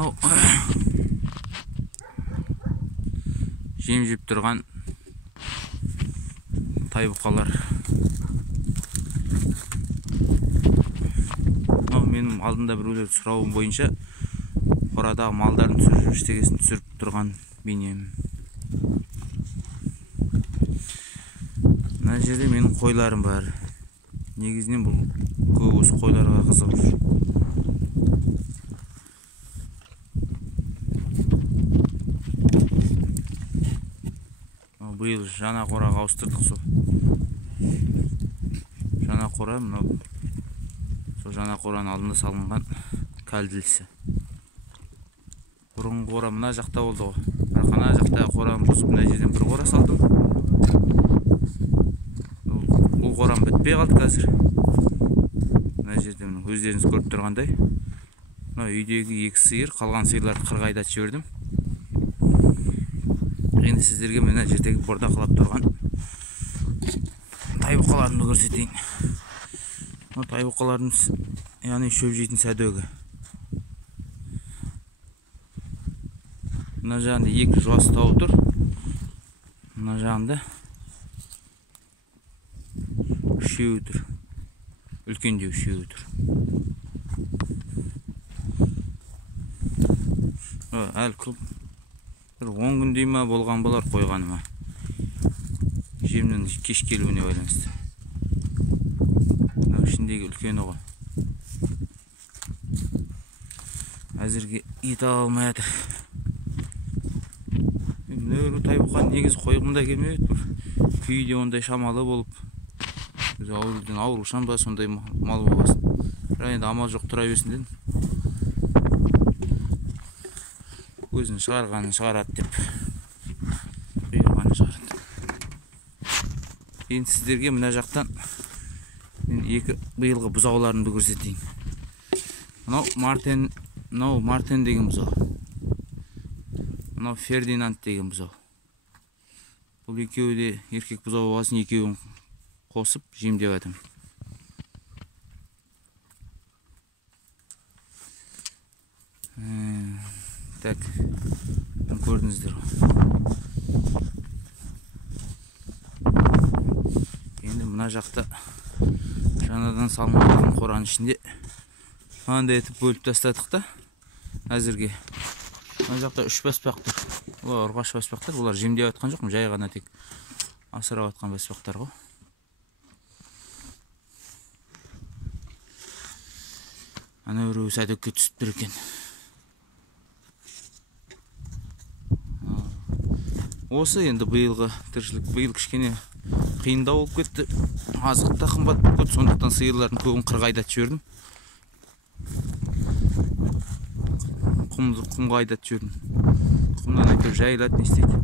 Мынау жем жеп тұрған тайбұқалар. Менің алдында біреулер сұрауым бойынша қорадағы малдардың түсіріп іштегесін түсіріп тұрған бейнем. Мына жерде менің қойларым бар. Негізінен бұл көбісі қойларға қызығып жүр. Биыл жаңа қораға ауыстырдық сол. Жаңа қора мынау. Сол жаңа қораның алдында салынған кәлділісі. Бұрынғы қора мына жақта болды ғой. Бірақ ана жақтағы қораны бұзып мына жерден бір қора салдым. Бұл қорам бітпей қалды қазір. Мына жерде өздеріңіз көріп тұрғандай. Мына үйдегі 2 сиыр, қалған сиырларды қырға айдатып жібердім. Енді сіздерге мына жердегі бордақылап тұрған тайбұқаларымды көрсетейін. Тайбұқалардың, яғни шөп жейтін сәдөгі. Мына жағында 2 жуас тауы тұр. Мына жағында 3 тұр. Үлкендеу 3 тұр. Әлі көп. 10 күндей ма болған болар қойғаныма. Жемнің кеш келуіне байланысты. Ішіндегі үлкені ғой. Әзірге ет алмай жатыр. Тайбұқан негіз қойғымда келмейді. Күйде ондай шамалы болып. Аурушан ба сондай мал болғасын. Енді амал жоқ тұра берсін дедім. Өзін шығарғанын шығарады деп. Бұйырғанын шығарады. Енді сіздерге мына жақтан 2 биылғы бұзауларымды көрсетейін. Мынау Мартен деген бұзау. Мынау Фердинанд деген бұзау. Бұл екеуі де еркек бұзау болғасын, екеуін қосып жемдеп жатырмын. Так, көрдіңіздер ғой. Енді мына жақта жаңадан салынған қораның ішінде мынандай етіп бөліп тастадық та. Әзірге мына жақта 3 баспақ тұр. Олар ұрғаш баспақтар. Олар жемдеп жатқан жоқпын, жай ғана тек асырап жатқан баспақтар ғой. Ана біреуі сәдөкке түсіп тұр екен. Осы енді биылғы тіршілік. Биыл кішкене қиындау болып кетті. Азық та қымбат болып кетті. Сондықтан сиырлардың көбін қырға айдатып жібердім. Құмға айдатып жібердім. Құмнан әйтеуір жайылады, не істейді.